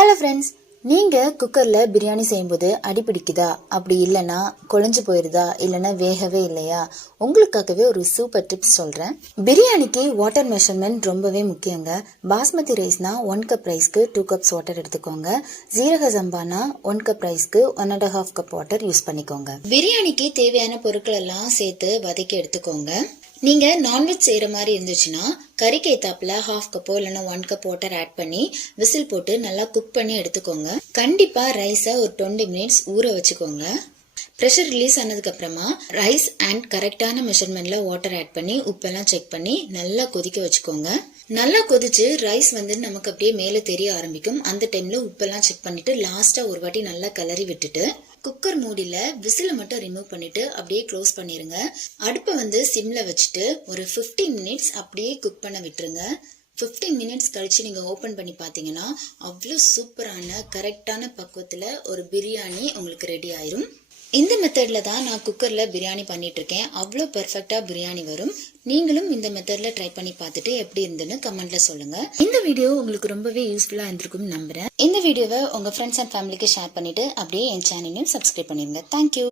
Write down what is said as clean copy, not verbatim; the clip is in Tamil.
ஹலோ ஃப்ரெண்ட்ஸ், நீங்கள் குக்கரில் பிரியாணி செய்யும்போது அடி பிடிக்குதா, அப்படி இல்லைன்னா குழஞ்சு போயிடுதா, இல்லைன்னா வேகவே இல்லையா, உங்களுக்காகவே ஒரு சூப்பர் டிப்ஸ் சொல்கிறேன். பிரியாணிக்கு வாட்டர் மெஷர்மெண்ட் ரொம்பவே முக்கியங்க. பாஸ்மதி ரைஸ்னா 1 கப் ரைஸ்க்கு 2 கப்ஸ் வாட்டர் எடுத்துக்கோங்க. ஜீரக சம்பானா 1 கப் ரைஸ்க்கு 1.5 கப் வாட்டர் யூஸ் பண்ணிக்கோங்க. பிரியாணிக்கு தேவையான பொருட்கள் எல்லாம் சேர்த்து வதக்கி எடுத்துக்கோங்க. நீங்க நான்வெஜ் செய்யற மாதிரி இருந்துச்சுன்னா கறிக்கு ஏத்தாப்புல 1/2 கப்போ இல்லைன்னா 1 கப் வாட்டர் ஆட் பண்ணி விசில் போட்டு நல்லா குக் பண்ணி எடுத்துக்கோங்க. கண்டிப்பா ரைஸை ஒரு 20 மினிட்ஸ் ஊற வச்சுக்கோங்க. ப்ரெஷர் ரிலீஸ் ஆனதுக்கு அப்புறமா ரைஸ் அண்ட் கரெக்டான மெஷர்மெண்ட்ல வாட்டர் ஆட் பண்ணி உப்பெல்லாம் செக் பண்ணி நல்லா கொதிக்க வச்சுக்கோங்க. நல்லா கொதிச்சு ரைஸ் நமக்கு அப்படியே மேல தெரிய ஆரம்பிக்கும். அந்த டைம்ல உப்பெல்லாம் செக் பண்ணிட்டு லாஸ்டா ஒரு வாட்டி நல்லா கிளறி விட்டுட்டு குக்கர் மூடியில விசில மட்டும் ரிமூவ் பண்ணிட்டு அப்படியே க்ளோஸ் பண்ணிருங்க. அடுப்பை சிம்ல வச்சுட்டு ஒரு 15 மினிட்ஸ் அப்படியே குக் பண்ண விட்டுருங்க. 15 மினிட்ஸ் கழிச்சு நீங்க ஓபன் பண்ணி பாத்தீங்கன்னா அவ்வளோ சூப்பரான கரெக்டான பக்குவத்துல ஒரு பிரியாணி உங்களுக்கு ரெடி ஆயிரும். இந்த மெத்தட்ல தான் நான் குக்கர்ல பிரியாணி பண்ணிட்டு இருக்கேன். அவ்வளோ பெர்ஃபெக்டா பிரியாணி வரும். நீங்களும் இந்த மெத்தட்ல ட்ரை பண்ணி பார்த்துட்டு எப்படி இருந்துன்னு கமெண்ட்ல சொல்லுங்க. இந்த வீடியோ உங்களுக்கு ரொம்பவே யூஸ்ஃபுல்லா இருந்திருக்கும் நம்புறேன். இந்த வீடியோவை உங்க ஃப்ரெண்ட்ஸ் அண்ட் ஃபேமிலிக்கு ஷேர் பண்ணிட்டு அப்படியே என் சேனலையும் சப்ஸ்கிரைப் பண்ணிருங்க. தேங்க்யூ.